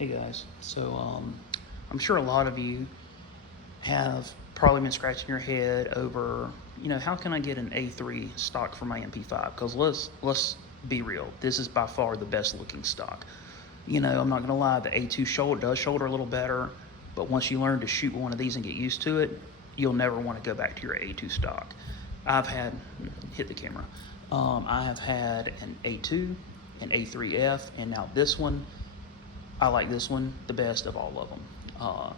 Hey guys, I'm sure a lot of you have probably been scratching your head over, how can I get an A3 stock for my MP5? Because let's be real, this is by far the best looking stock. I'm not gonna lie, the A2 does shoulder a little better, but once you learn to shoot one of these and get used to it, you'll never want to go back to your A2 stock. Hit the camera. I have had an A2, an A3F, and now this one. I like this one the best of all of them.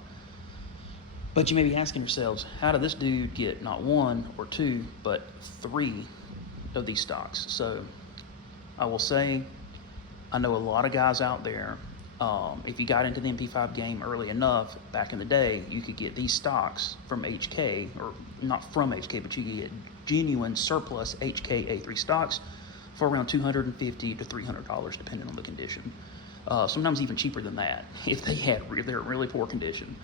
But you may be asking yourselves, how did this dude get not one or two, but three of these stocks? So I will say, I know a lot of guys out there, if you got into the MP5 game early enough, back in the day, you could get these stocks from HK, or not from HK, but you could get genuine surplus HK A3 stocks for around $250 to $300, depending on the condition. Sometimes even cheaper than that if they're in really poor condition.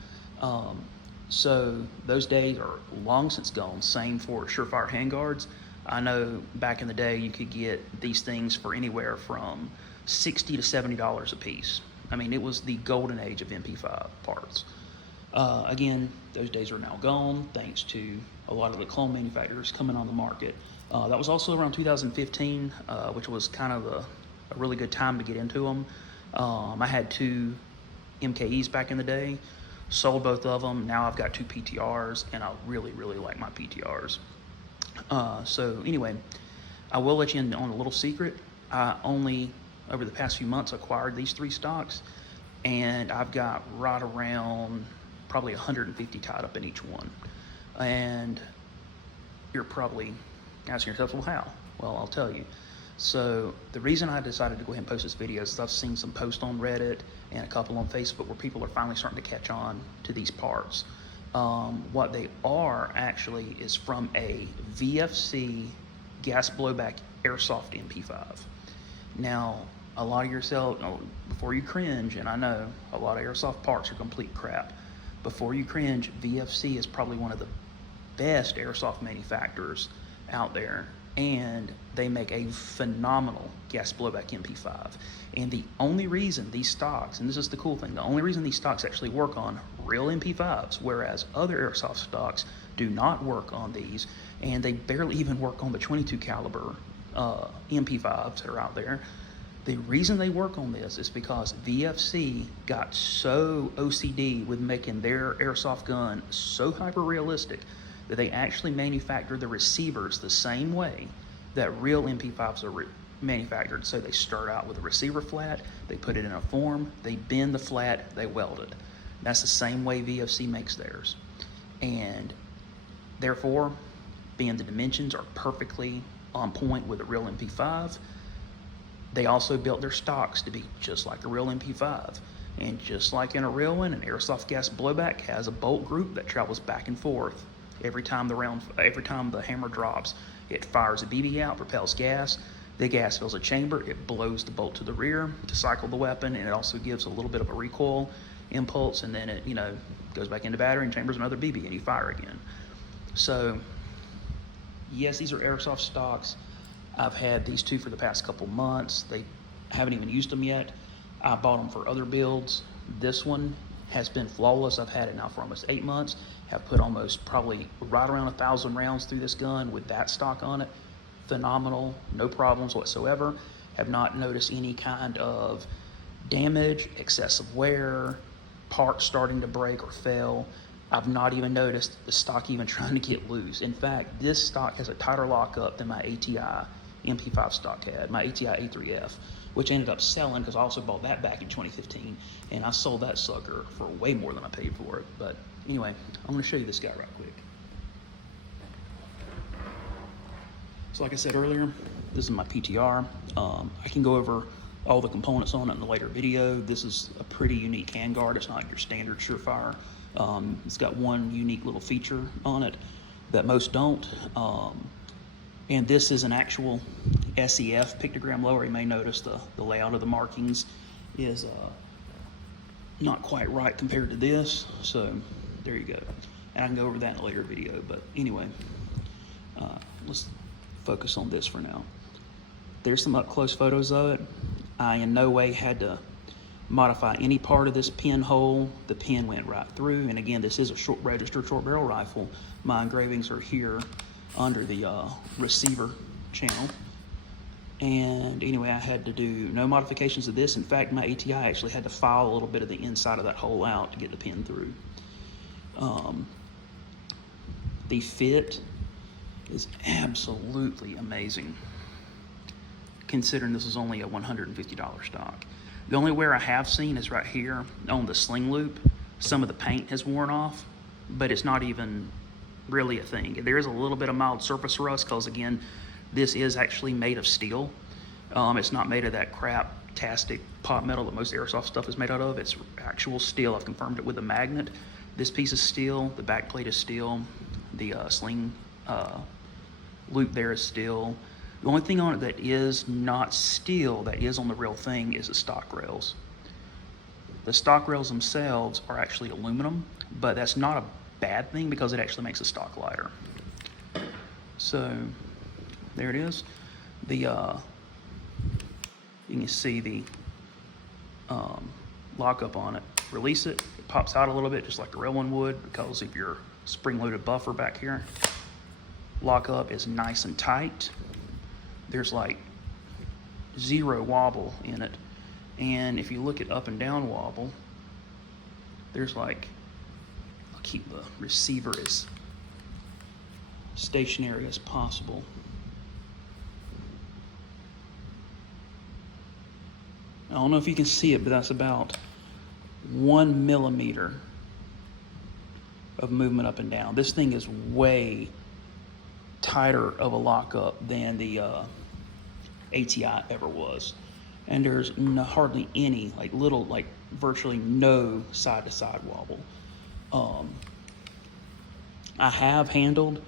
So those days are long since gone. Same for Surefire handguards. I know back in the day you could get these things for anywhere from $60 to $70 a piece. I mean, it was the golden age of MP5 parts. Again, those days are now gone thanks to a lot of the clone manufacturers coming on the market. That was also around 2015, which was kind of a really good time to get into them. I had two MKEs back in the day, sold both of them. Now I've got two PTRs, and I really, really like my PTRs. So anyway, I will let you in on a little secret. I only, over the past few months, acquired these three stocks, and I've got right around probably 150 tied up in each one. And you're probably asking yourself, well, how? Well, I'll tell you. So the reason I decided to go ahead and post this video is I've seen some posts on Reddit and a couple on Facebook where people are finally starting to catch on to these parts. What they are actually is from a VFC gas blowback airsoft MP5. Now, a lot of yourself, before you cringe, and I know a lot of airsoft parts are complete crap, before you cringe, VFC is probably one of the best airsoft manufacturers out there, and they make a phenomenal gas blowback MP5. And the only reason these stocks, and this is the cool thing, the only reason these stocks actually work on real MP5s, whereas other airsoft stocks do not work on these, and they barely even work on the 22 caliber MP5s that are out there. The reason they work on this is because VFC got so OCD with making their airsoft gun so hyper realistic that they actually manufacture the receivers the same way that real MP5s are manufactured. So they start out with a receiver flat, they put it in a form, they bend the flat, they weld it. That's the same way VFC makes theirs. And therefore, being the dimensions are perfectly on point with a real MP5, they also built their stocks to be just like a real MP5. And just like in a real one, an airsoft gas blowback has a bolt group that travels back and forth. Every time the hammer drops, it fires a BB out, propels gas. The gas fills a chamber, it blows the bolt to the rear to cycle the weapon, and it also gives a little bit of a recoil impulse, and then it goes back into battery and chambers another BB, and you fire again. So yes, these are airsoft stocks. I've had these two for the past couple months. They haven't even used them yet. I bought them for other builds. This one has been flawless. I've had it now for almost 8 months. Have put almost probably right around 1,000 rounds through this gun with that stock on it. Phenomenal, no problems whatsoever. Have not noticed any kind of damage, excessive wear, parts starting to break or fail. I've not even noticed the stock even trying to get loose. In fact, this stock has a tighter lockup than my ATI MP5 stock had, my ATI A3F, which ended up selling because I also bought that back in 2015, and I sold that sucker for way more than I paid for it. But anyway, I'm going to show you this guy right quick. So like I said earlier, this is my PTR. I can go over all the components on it in a later video. This is a pretty unique handguard. It's not your standard Surefire. It's got one unique little feature on it that most don't. And this is an actual SEF pictogram lower. You may notice the layout of the markings is not quite right compared to this. So there you go. And I can go over that in a later video. But anyway, let's focus on this for now. There's some up close photos of it. I in no way had to modify any part of this pin hole, the pin went right through. And again, this is a short registered short barrel rifle. My engravings are here under the receiver channel. And anyway, I had to do no modifications to this. In fact, my ATI actually had to file a little bit of the inside of that hole out to get the pin through. The fit is absolutely amazing, considering this is only a $150 stock. The only wear I have seen is right here on the sling loop. Some of the paint has worn off, but it's not even really a thing. There is a little bit of mild surface rust because, again, this is actually made of steel. It's not made of that crap-tastic pot metal that most airsoft stuff is made out of. It's actual steel. I've confirmed it with a magnet. This piece is steel. The back plate is steel. The sling loop there is steel. The only thing on it that is not steel, that is on the real thing, is the stock rails. The stock rails themselves are actually aluminum, but that's not a bad thing because it actually makes the stock lighter. So there it is. The you can see the lockup on it. Release it, it pops out a little bit just like the real one would because of your spring-loaded buffer back here. Lockup is nice and tight. There's like zero wobble in it. And if you look at up and down wobble, there's like, I'll keep the receiver as stationary as possible. I don't know if you can see it, but that's about 1 millimeter of movement up and down. This thing is way tighter of a lockup than the ATI ever was. And there's hardly any, like little, like virtually no side-to-side wobble. I have handled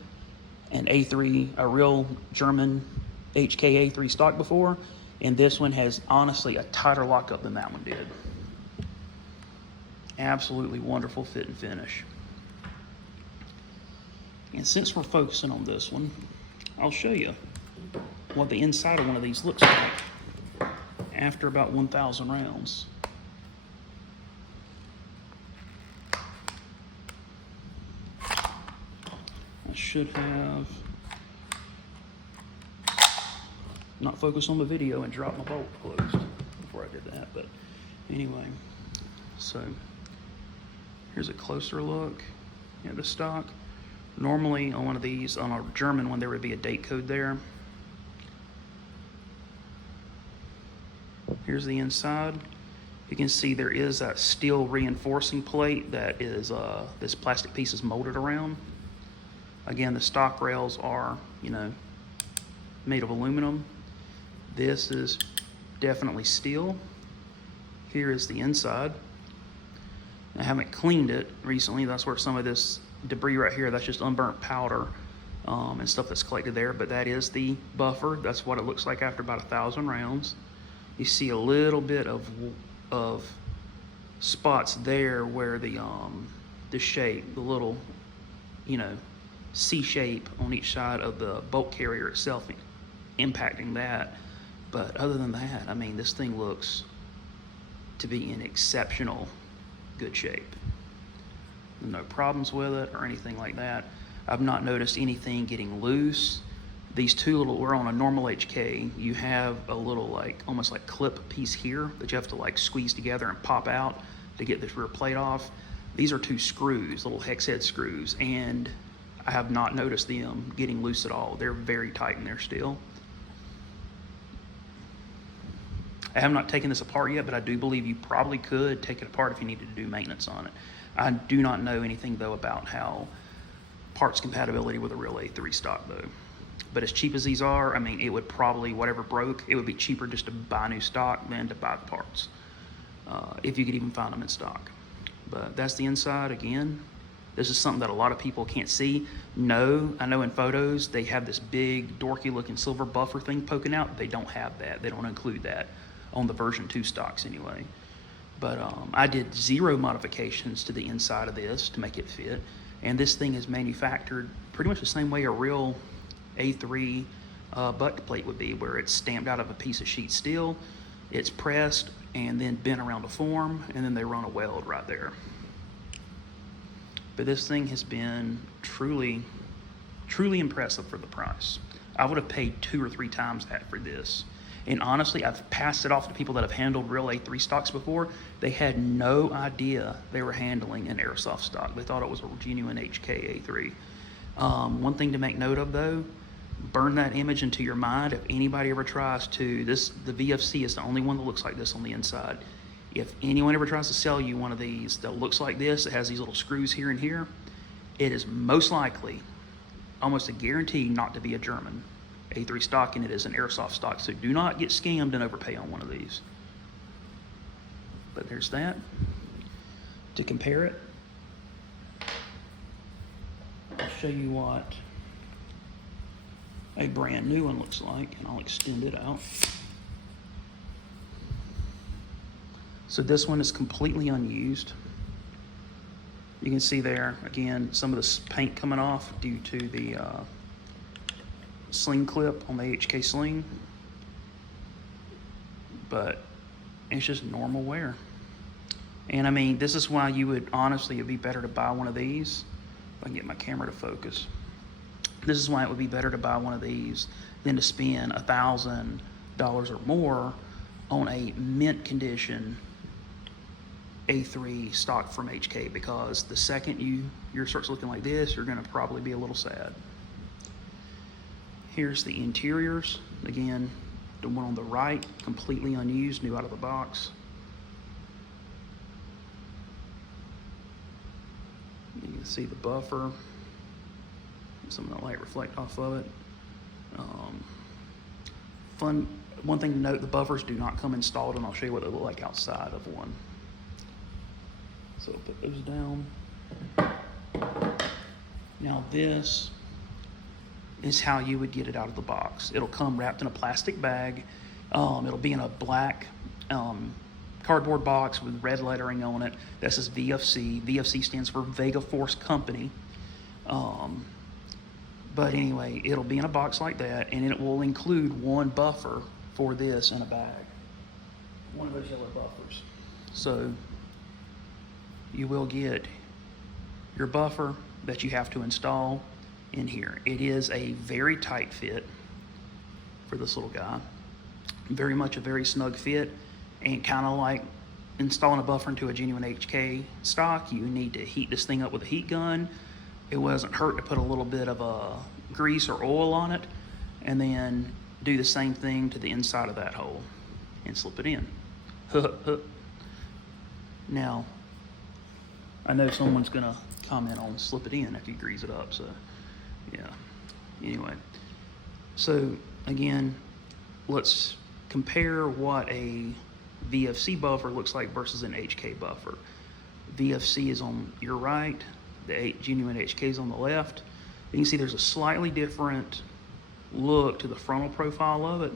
an A3, a real German HK A3 stock before, and this one has honestly a tighter lockup than that one did. Absolutely wonderful fit and finish. And since we're focusing on this one, I'll show you what the inside of one of these looks like after about 1,000 rounds. I should have not focused on the video and dropped my bolt closed before I did that, but anyway, so here's a closer look at the stock. Normally on one of these, on a German one, there would be a date code there. Here's the inside. You can see there is that steel reinforcing plate that is, this plastic piece is molded around. Again, the stock rails are, you know, made of aluminum. This is definitely steel. Here is the inside. I haven't cleaned it recently. That's where some of this debris right here, that's just unburnt powder and stuff that's collected there, but that is the buffer. That's what it looks like after about 1,000 rounds. You see a little bit of spots there where the shape, the little, you know, C shape on each side of the bolt carrier itself impacting that. But other than that, I mean, this thing looks to be in exceptional good shape. No problems with it or anything like that. I've not noticed anything getting loose. These two little, we're on a normal HK, you have a little like, almost like clip piece here that you have to like squeeze together and pop out to get this rear plate off. These are two screws, little hex head screws, and I have not noticed them getting loose at all. They're very tight in there still. I have not taken this apart yet, but I do believe you probably could take it apart if you needed to do maintenance on it. I do not know anything though about how parts compatibility with a real A3 stock though. But as cheap as these are, I mean, it would probably, whatever broke, it would be cheaper just to buy new stock than to buy the parts, if you could even find them in stock. But that's the inside again. This is something that a lot of people can't see. No, I know in photos they have this big dorky looking silver buffer thing poking out. They don't have that. They don't include that on the version 2 stocks anyway. But I did 0 modifications to the inside of this to make it fit. And this thing is manufactured pretty much the same way a real A3 butt plate would be, where it's stamped out of a piece of sheet steel. It's pressed and then bent around to form, and then they run a weld right there. But this thing has been truly impressive for the price. I would have paid 2 or 3 times that for this. And honestly, I've passed it off to people that have handled real A3 stocks before. They had no idea they were handling an airsoft stock. They thought it was a genuine HK A3. One thing to make note of though, burn that image into your mind. If anybody ever tries to, the VFC is the only one that looks like this on the inside. If anyone ever tries to sell you one of these that looks like this, it has these little screws here and here, it is most likely, almost a guarantee, not to be a German A3 stock, and it is an airsoft stock. So do not get scammed and overpay on one of these. But there's that. To compare it, I'll show you what a brand new one looks like, and I'll extend it out. So this one is completely unused. You can see there, again, some of this paint coming off due to the sling clip on the HK sling. But it's just normal wear. And I mean, this is why you would, honestly, it'd be better to buy one of these. If I can get my camera to focus. This is why it would be better to buy one of these than to spend $1,000 or more on a mint condition A3 stock from HK, because the second your starts looking like this, you're gonna probably be a little sad. Here's the interiors. Again, the one on the right, completely unused, new out of the box. You can see the buffer. Some of the light reflect off of it. One thing to note, the buffers do not come installed, and I'll show you what they look like outside of one. So I'll put those down. Now this is how you would get it out of the box. It'll come wrapped in a plastic bag. It'll be in a black cardboard box with red lettering on it that says VFC. VFC stands for Vega Force Company. But anyway, it'll be in a box like that, and it will include one buffer for this in a bag. One of those yellow buffers. So you will get your buffer that you have to install in here. It is a very tight fit for this little guy. Very much a very snug fit, and kind of like installing a buffer into a genuine HK stock, you need to heat this thing up with a heat gun. It wasn't hurt to put a little bit of grease or oil on it, and then do the same thing to the inside of that hole and slip it in. Now, I know someone's gonna comment on slip it in after you grease it up, so yeah. Anyway, so again, let's compare what a VFC buffer looks like versus an HK buffer. VFC is on your right, the genuine HK is on the left. You can see there's a slightly different look to the frontal profile of it,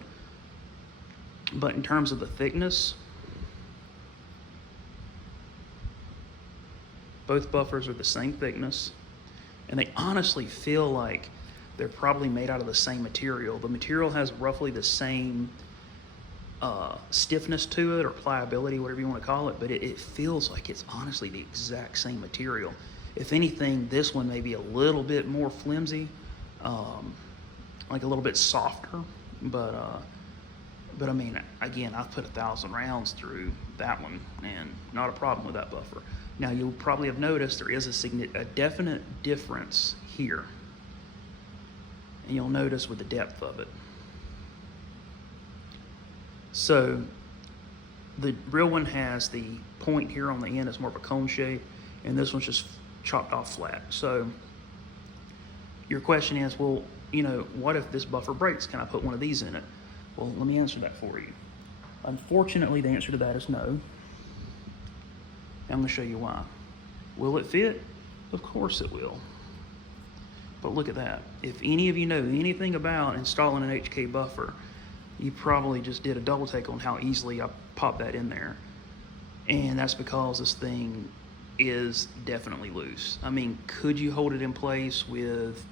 but in terms of the thickness, both buffers are the same thickness, and they honestly feel like they're probably made out of the same material. The material has roughly the same stiffness to it, or pliability, whatever you want to call it, but it feels like it's honestly the exact same material. If anything, this one may be a little bit more flimsy, like a little bit softer, but I mean, again, I've put 1,000 rounds through that one, and not a problem with that buffer. Now, you'll probably have noticed there is a definite difference here, and you'll notice with the depth of it. So the real one has the point here on the end, it's more of a cone shape, and this one's just chopped off flat. So your question is, well, you know, what if this buffer breaks? Can I put one of these in it? Well, let me answer that for you. Unfortunately, the answer to that is no. And I'm gonna show you why. Will it fit? Of course it will. But look at that. If any of you know anything about installing an HK buffer, you probably just did a double take on how easily I popped that in there. And that's because this thing is definitely loose. I mean, could you hold it in place with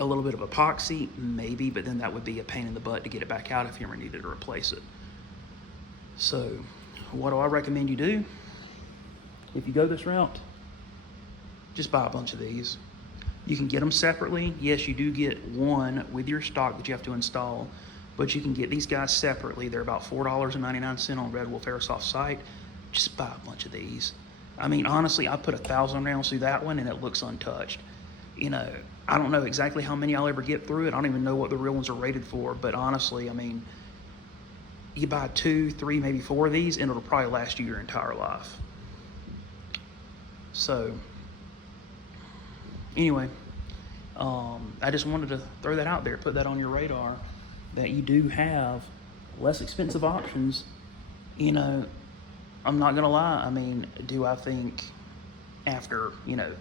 a little bit of epoxy? Maybe, but then that would be a pain in the butt to get it back out if you ever needed to replace it. So what do I recommend you do? If you go this route, just buy a bunch of these. You can get them separately. Yes, you do get one with your stock that you have to install, but you can get these guys separately. They're about $4.99 on Red Wolf Airsoft site. Just buy a bunch of these. I mean, honestly, I put 1,000 rounds through that one and it looks untouched. You know, I don't know exactly how many I'll ever get through it. I don't even know what the real ones are rated for, but honestly, I mean, you buy 2, 3, maybe 4 of these and it'll probably last you your entire life. So anyway, I just wanted to throw that out there, put that on your radar, that you do have less expensive options. You know, I'm not gonna lie, I mean, do I think after, you know,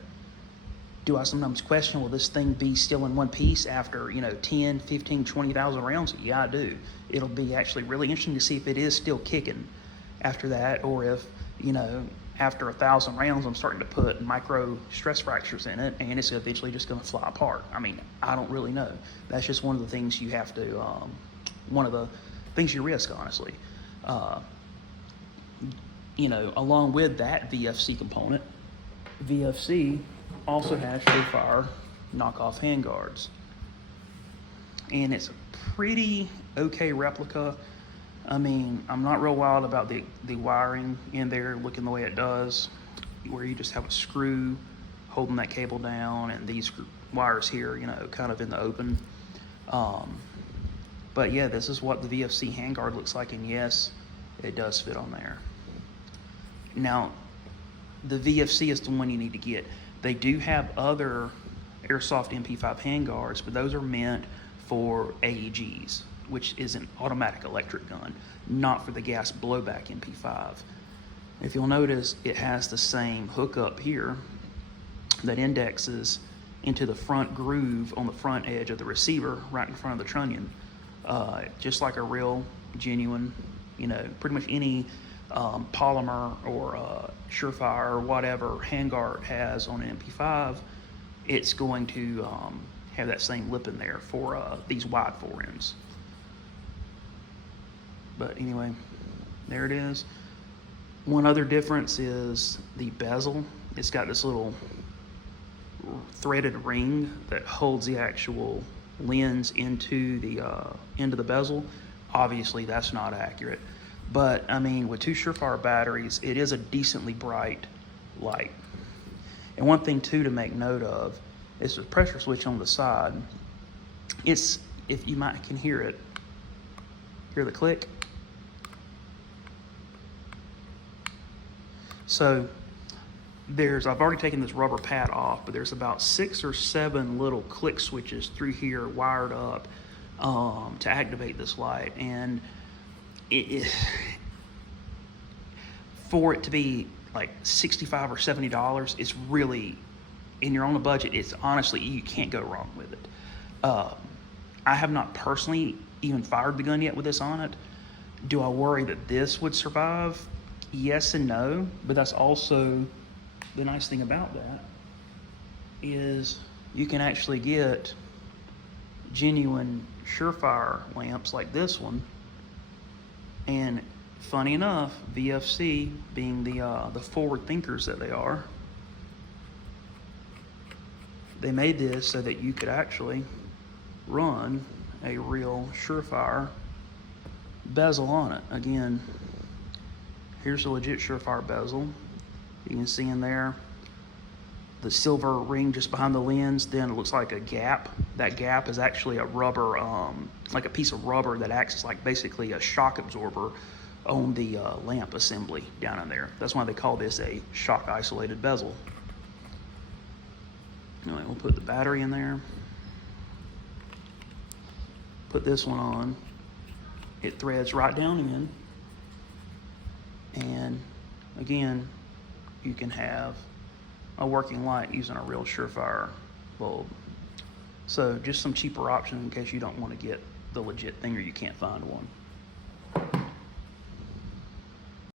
do I sometimes question, will this thing be still in one piece after, you know, 10, 15, 20,000 rounds? Yeah, I do. It'll be actually really interesting to see if it is still kicking after that, or if, you know, after 1,000 rounds, I'm starting to put micro stress fractures in it and it's eventually just gonna fly apart. I mean, I don't really know. That's just one of the things you have to, one of the things you risk, honestly. You know, along with that VFC component, VFC also has Surefire knockoff handguards. And it's a pretty okay replica. I mean, I'm not real wild about the wiring in there looking the way it does, where you just have a screw holding that cable down and these wires here, you know, kind of in the open. But yeah, this is what the VFC handguard looks like, and yes, it does fit on there. Now, the VFC is the one you need to get. They do have other Airsoft MP5 handguards, but those are meant for AEGs, which is an automatic electric gun, not for the gas blowback MP5. If you'll notice, it has the same hookup here that indexes into the front groove on the front edge of the receiver, right in front of the trunnion. Just like a real, genuine, you know, pretty much any polymer or Surefire or whatever handguard has on an MP5, it's going to have that same lip in there for these wide forends. But anyway, there it is. One other difference is the bezel. It's got this little threaded ring that holds the actual lens into the bezel. Obviously, that's not accurate. But I mean, with 2 Surefire batteries, it is a decently bright light. And one thing too to make note of is the pressure switch on the side. It's, if you might can hear it, hear the click. So I've already taken this rubber pad off, but there's about 6 or 7 little click switches through here wired up to activate this light. And for it to be like $65 or $70, it's really, and you're on a budget, it's honestly, you can't go wrong with it. I have not personally even fired the gun yet with this on it. Do I worry that this would survive? Yes and no, but that's also the nice thing about that is you can actually get genuine Surefire lamps like this one. And funny enough, VFC being the forward thinkers that they are, they made this so that you could actually run a real Surefire bezel on it. Again, here's a legit Surefire bezel. You can see in there the silver ring just behind the lens. Then it looks like a gap. That gap is actually a rubber, like a piece of rubber that acts as like basically a shock absorber on the lamp assembly down in there. That's why they call this a shock isolated bezel. Anyway, we'll put the battery in there. Put this one on. It threads right down in. And again, you can have a working light using a real Surefire bulb. So just some cheaper option in case you don't want to get the legit thing or you can't find one.